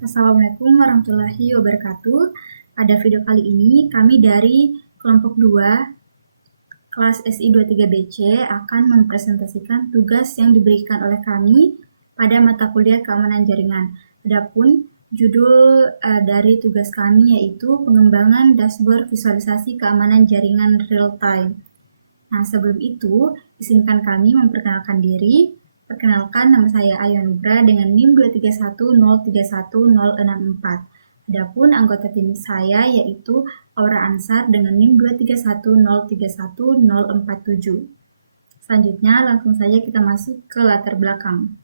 Assalamualaikum warahmatullahi wabarakatuh. Pada video kali ini, kami dari kelompok 2 kelas SI 23BC akan mempresentasikan tugas yang diberikan oleh kami pada mata kuliah keamanan jaringan. Adapun judul dari tugas kami yaitu pengembangan dashboard visualisasi keamanan jaringan real time. Nah, sebelum itu, izinkan kami memperkenalkan diri. Perkenalkan, nama saya Ayu Nugra dengan NIM 231031064. Adapun anggota tim saya yaitu Aura Ansar dengan NIM 231031047. Selanjutnya, langsung saja kita masuk ke latar belakang.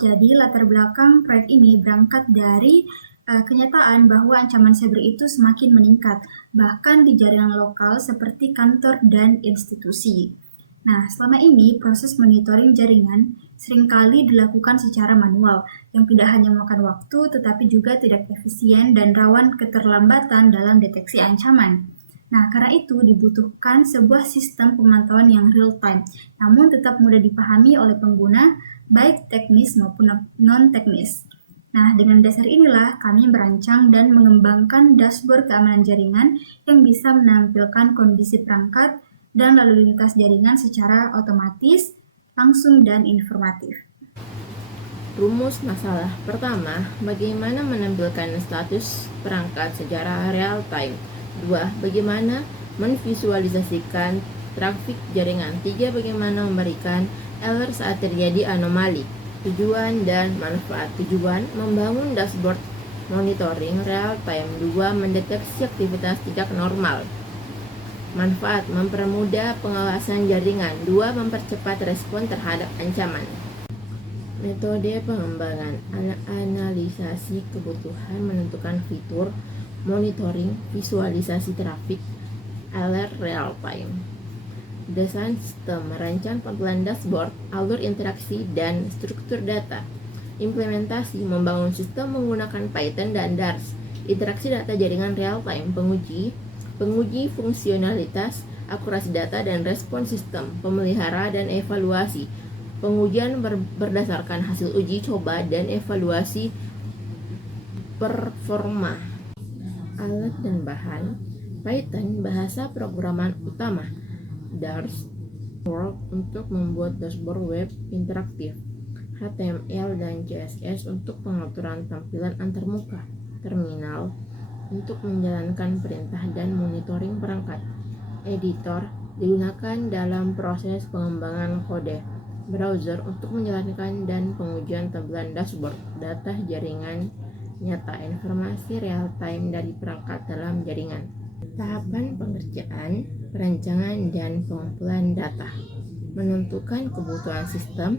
Jadi, latar belakang proyek ini berangkat dari kenyataan bahwa ancaman cyber itu semakin meningkat, bahkan di jaringan lokal seperti kantor dan institusi. Nah, selama ini proses monitoring jaringan seringkali dilakukan secara manual, yang tidak hanya memakan waktu, tetapi juga tidak efisien dan rawan keterlambatan dalam deteksi ancaman. Nah, karena itu dibutuhkan sebuah sistem pemantauan yang real time, namun tetap mudah dipahami oleh pengguna, baik teknis maupun non-teknis. Nah, dengan dasar inilah kami merancang dan mengembangkan dashboard keamanan jaringan yang bisa menampilkan kondisi perangkat dan lalu lintas jaringan secara otomatis, langsung, dan informatif. Rumus masalah pertama, bagaimana menampilkan status perangkat secara real time. 2. Bagaimana menvisualisasikan trafik jaringan. 3. Bagaimana memberikan alert saat terjadi anomali. Tujuan dan manfaat. Tujuan, membangun dashboard monitoring real time. 2. Mendeteksi aktivitas tidak normal. Manfaat, mempermudah pengawasan jaringan. 2. Mempercepat respon terhadap ancaman. Metode pengembangan, analisasi kebutuhan, menentukan fitur, monitoring, visualisasi trafik, alert real time. Desain sistem, merancang tampilan dashboard, alur interaksi, dan struktur data. Implementasi, membangun sistem menggunakan Python dan Dars. Interaksi data jaringan real time, penguji fungsionalitas, akurasi data dan respon sistem, pemelihara dan evaluasi. Pengujian berdasarkan hasil uji coba dan evaluasi performa. Alat dan bahan, Python, bahasa programan utama. Dars, World untuk membuat dashboard web interaktif. HTML dan CSS untuk pengaturan tampilan antarmuka. Terminal untuk menjalankan perintah dan monitoring perangkat. Editor digunakan dalam proses pengembangan kode. Browser untuk menjalankan dan pengujian tampilan dashboard, data jaringan nyata, informasi real time dari perangkat dalam jaringan. Tahapan pengerjaan, perancangan dan pengumpulan data. Menentukan kebutuhan sistem,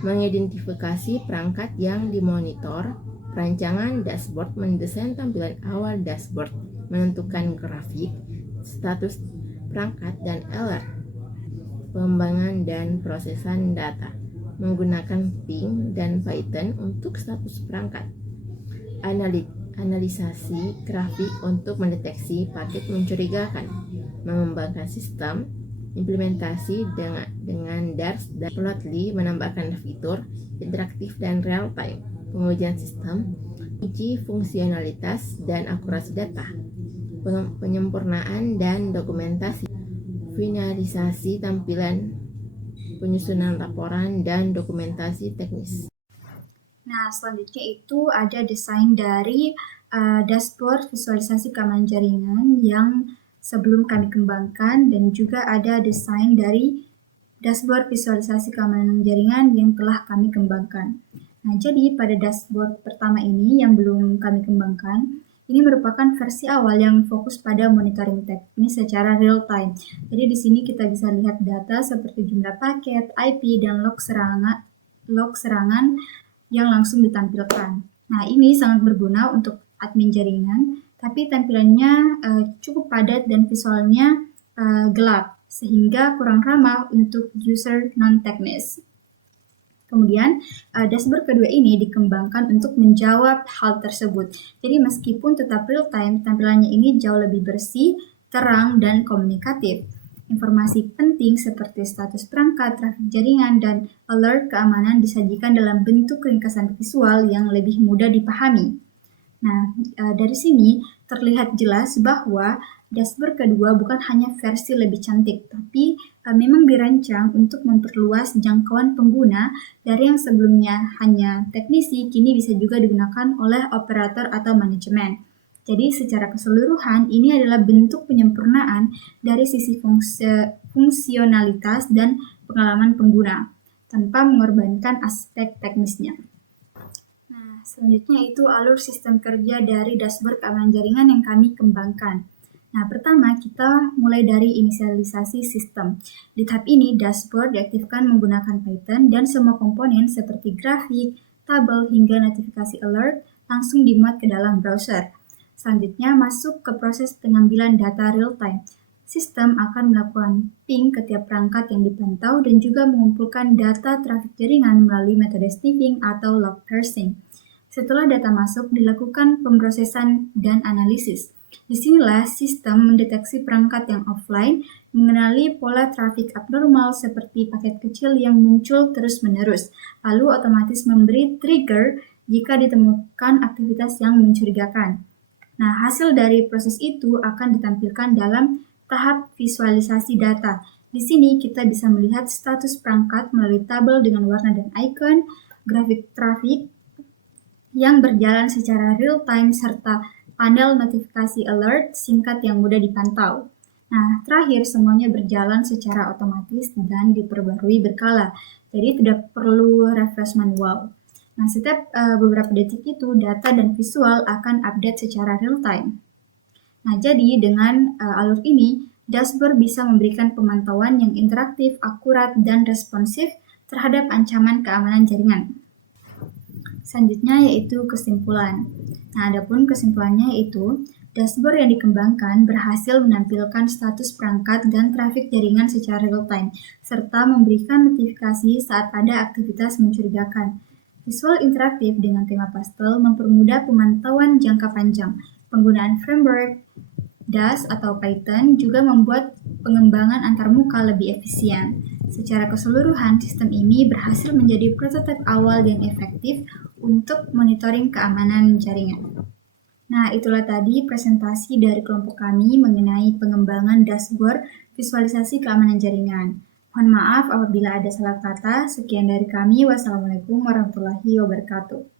mengidentifikasi perangkat yang dimonitor, perancangan dashboard, mendesain tampilan awal dashboard, menentukan grafik, status perangkat dan alert. Pengembangan dan prosesan data menggunakan Ping dan Python untuk status perangkat. Analisasi grafik untuk mendeteksi paket mencurigakan. Mengembangkan sistem implementasi dengan Dars dan Plotly, menambahkan fitur interaktif dan real time. Pengujian sistem, uji fungsionalitas dan akurasi data. Penyempurnaan dan dokumentasi. Finalisasi tampilan, penyusunan laporan, dan dokumentasi teknis. Nah, selanjutnya itu ada desain dari dashboard visualisasi keamanan jaringan yang sebelum kami kembangkan, dan juga ada desain dari dashboard visualisasi keamanan jaringan yang telah kami kembangkan. Nah, jadi pada dashboard pertama ini yang belum kami kembangkan, ini merupakan versi awal yang fokus pada monitoring teknis secara real time. Jadi di sini kita bisa lihat data seperti jumlah paket, IP, dan log serangan yang langsung ditampilkan. Nah, ini sangat berguna untuk admin jaringan, tapi tampilannya cukup padat dan visualnya gelap, sehingga kurang ramah untuk user non-teknis. Kemudian, dashboard kedua ini dikembangkan untuk menjawab hal tersebut. Jadi meskipun tetap real time, tampilannya ini jauh lebih bersih, terang, dan komunikatif. Informasi penting seperti status perangkat, trafik jaringan, dan alert keamanan disajikan dalam bentuk ringkasan visual yang lebih mudah dipahami. Nah, dari sini terlihat jelas bahwa dashboard kedua bukan hanya versi lebih cantik, tapi memang dirancang untuk memperluas jangkauan pengguna dari yang sebelumnya hanya teknisi, kini bisa juga digunakan oleh operator atau manajemen. Jadi secara keseluruhan ini adalah bentuk penyempurnaan dari sisi fungsionalitas dan pengalaman pengguna, tanpa mengorbankan aspek teknisnya. Nah, selanjutnya itu alur sistem kerja dari dashboard keamanan jaringan yang kami kembangkan. Nah, pertama kita mulai dari inisialisasi sistem. Di tahap ini, dashboard diaktifkan menggunakan Python dan semua komponen seperti grafik, tabel, hingga notifikasi alert langsung dimuat ke dalam browser. Selanjutnya, masuk ke proses pengambilan data real-time. Sistem akan melakukan ping ke tiap perangkat yang dipantau dan juga mengumpulkan data trafik jaringan melalui metode sniffing atau log parsing. Setelah data masuk, dilakukan pemrosesan dan analisis. Disinilah sistem mendeteksi perangkat yang offline, mengenali pola trafik abnormal seperti paket kecil yang muncul terus-menerus, lalu otomatis memberi trigger jika ditemukan aktivitas yang mencurigakan. Nah, hasil dari proses itu akan ditampilkan dalam tahap visualisasi data. Di sini kita bisa melihat status perangkat melalui tabel dengan warna dan icon, grafik trafik yang berjalan secara real-time, serta panel notifikasi alert singkat yang mudah dipantau. Nah, terakhir semuanya berjalan secara otomatis dan diperbarui berkala, jadi tidak perlu refresh manual. Nah, setiap beberapa detik itu data dan visual akan update secara real-time. Nah, jadi dengan alur ini, dashboard bisa memberikan pemantauan yang interaktif, akurat, dan responsif terhadap ancaman keamanan jaringan. Selanjutnya yaitu kesimpulan. Nah, adapun kesimpulannya yaitu dashboard yang dikembangkan berhasil menampilkan status perangkat dan trafik jaringan secara real-time, serta memberikan notifikasi saat ada aktivitas mencurigakan. Visual interaktif dengan tema pastel mempermudah pemantauan jangka panjang. Penggunaan framework DAS atau Python juga membuat pengembangan antarmuka lebih efisien. Secara keseluruhan, sistem ini berhasil menjadi prototipe awal yang efektif untuk monitoring keamanan jaringan. Nah, itulah tadi presentasi dari kelompok kami mengenai pengembangan dashboard visualisasi keamanan jaringan. Mohon maaf apabila ada salah kata. Sekian dari kami. Wassalamualaikum warahmatullahi wabarakatuh.